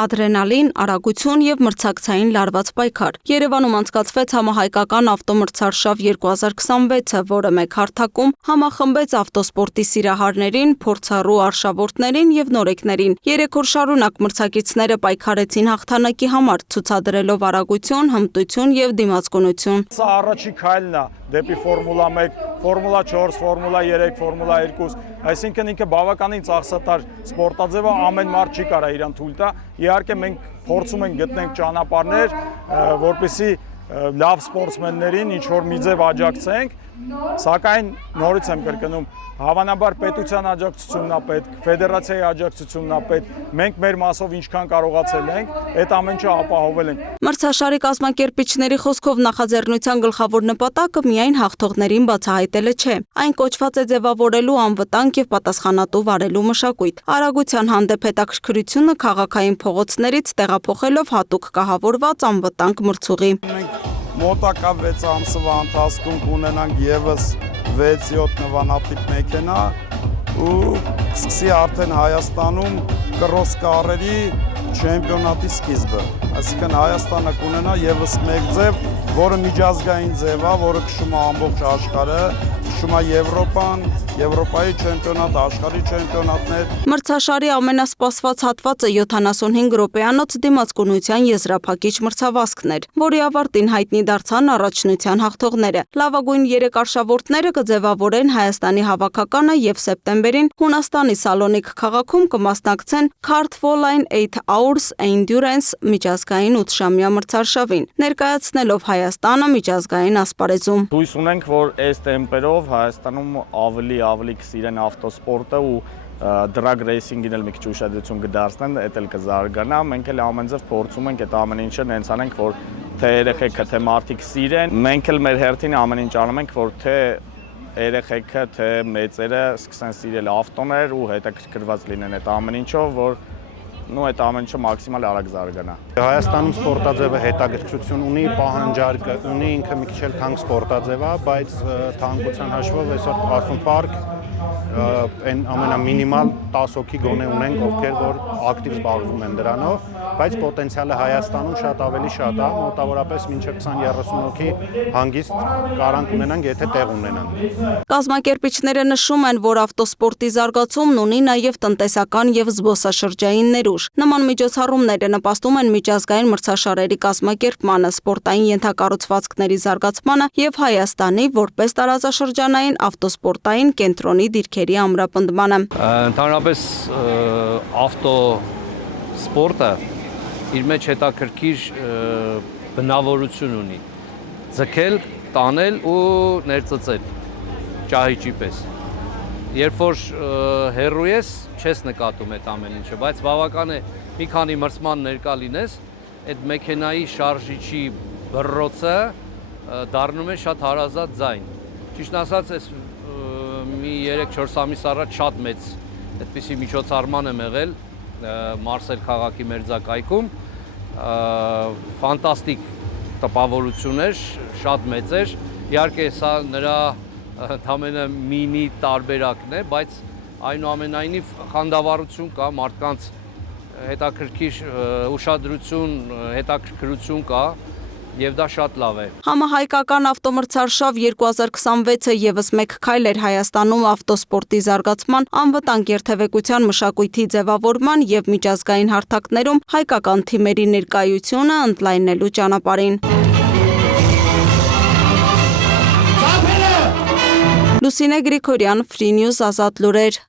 ադրենալին, արագություն եւ մրցակցային լարված պայքար։ Երևանում անցկացվեց համահայկական ավտոմրցարշավ 2026-ը, որը մեկ հարթակում համախմբեց ավտոսպորտի սիրահարներին, փորձառու արշավորդներին եւ նորեկներին։ 3 օր շարունակ մրցակիցները պայքարեցին հաղթանակի համար, ցուցադրելով արագություն, հմտություն եւ դիմացկունություն։ Սա առաջի քայլն է դեպի Ֆորմուլա 1, Ֆորմուլա 4, Ֆորմուլա 3, Ֆորմուլա 2, այսինքն ինքը բավականին ծախսատար սպորտաձև է, ամեն մարդ չի կարա իրան թույլ տա։ Իհարկե մենք փորձում ենք գտնենք ճանապարհներ, որպեսզի լավ սպորտսմեններին ինչ որ մի ձև աջակցենք, սակայն նորից եմ կրկնում, հավանաբար պետության աջակցությունն է պետք, ֆեդերացիայի աջակցությունն է պետք, մենք մեր մասով ինչքան կարողացել ենք, այդ ամեն ինչը ապահովել ենք։ Մրցաշարի կազմակերպիչների խոսքով նախաձեռնության գլխավոր նպատակը միայն հաղթողներին բացահայտելը չէ, այն կոչված է ձևավորելու անվտանգ եւ պատասխանատու վարելու մշակույթ։ Արագության հանդեպ հետաքրքրությունը քաղաքային փողոցներից տեղափոխելով հատուկ կահավորված անվտանգ մրցուղի։ Մոտակա 6 ամսվա ընթացքում կունենանք եւս 6-7 նվանատիպ մեքենա ու սկսի արդեն Հայաստանում կրոս կարերի չեմպիոնատի սկիզբը։ Այսինքն Հայաստանը կունենա եւս մեկ ձև, որը միջազգային ձև է, որը քշում է ամբողջ աշխարհը, քշում է Եվրոպան, Եվրոպայի չեմպիոնատ, աշխարհի չեմպիոնատներ։ Մրցաշարի ամենասպասված հատվածը 75 րոպեանոց դիմացկունության եզրափակիչ մրցավազքն էր, որի ավարտին հայտնի դարձան առաջնության հաղթողները։ Լավագույն 3 արշավորդները կձևավորեն Հայաստանի հավաքականը եւ սեպտեմբերին Հունաստանի Սալոնիկ քաղաքում կմասնակցեն Kart4Line 8 Hours Endurance միջազգային 8-ժամյա մրցարշավին, ներկայացնելով Հայաստանը միջազգային ասպարեզում։ Հույս ունենք, որ այս տեմպերով Հայաստանում ավելի կսիրեն ավտոսպորտը ու drag racing-ին էլ մի քիչ ուշադրություն կդարձնեն, դա էլ կզարգանա։ Մենք էլ ամեն ձև փորձում ենք այդ ամեն ինչը նենց անենք, որ թե երեխեքը, թե մարդիկ սիրեն։ Մենք էլ մեր հերթին ամեն ինչ անում ենք, որ թե երեխեքը, թե մեծերը սկսեն սիրել ավտոներ ու հետաքրքրված լինեն այդ ամեն ինչով, որ այդ ամեն ինչը մաքսիմալ արագ զարգանա։ Հայաստանում սպորտաձևը հետաքրքրություն ունի, պահանջարկը ունի, ինքը մի քիչ էլ թանկ սպորտաձև է, բայց թանկության հաշվով այսօր Ասում Պարկ այն ամենամինիմալ 10 հոգի գոնե ունենք, ովքեր որ ակտիվ զբաղվում են դրանով, բայց պոտենցիալը Հայաստանում շատ ավելի շատ է, մոտավորապես մինչև 20-30 հոգի հանգիստ կարանք ունենանք, եթե տեղ ունենան։ Կազմակերպիչները նշում են, որ ավտոսպորտի զարգացումն ունի նաև տնտեսական եւ զբոսաշրջային ներուժ։ Նման միջոցառումները նպաստում են միջազգային մրցաշարերի կազմակերպմանը, սպորտային ենթակառուցվածքների զարգացմանը եւ Հայաստանի որպես տարածաշրջանային ավտոսպորտային կենտրոնի դիրքերի ամրապնդմանը։ Ընդհանրապես ավտոսպորտը իր մեջ հետաքրքիր բնավորություն ունի՝ ձգել, տանել ու ներծծել ճահիճի պես։ Երբ որ հեռու ես, չես նկատում այդ ամեն ինչը, բայց բավական է մի քանի մրցման ներկա լինես, այդ մեքենայի շարժիչի բռռոցը դառնում է շատ հարազատ ձայն։ Ճիշտ ասած, այս մի 3-4 ամիս առաջ շատ մեծ այդպիսի միջոցառման եմ եղել Մարսել քաղաքի մերձակայքում, ֆանտաստիկ տպավորություն էր, շատ մեծ էր, իհարկե սա նրա ընդամենը մինի տարբերակն է, բայց այնուամենայնիվ խանդավառություն կա, մարդկանց հետաքրքիր ուշադրություն, հետաքրքրություն կա, եւ դա շատ լավ է։ Համահայկական ավտոմրցարշավ 2026-ը եւս մեկ քայլ էր Հայաստանում ավտոսպորտի զարգացման, անվտանգ երթևեկության մշակույթի ձևավորման եւ միջազգային հարթակներում հայկական թիմերի ներկայությունը ընդլայնելու ճանապարհին։ Լուսինե Գրիգորյան, Free News, Ազատ լուրեր։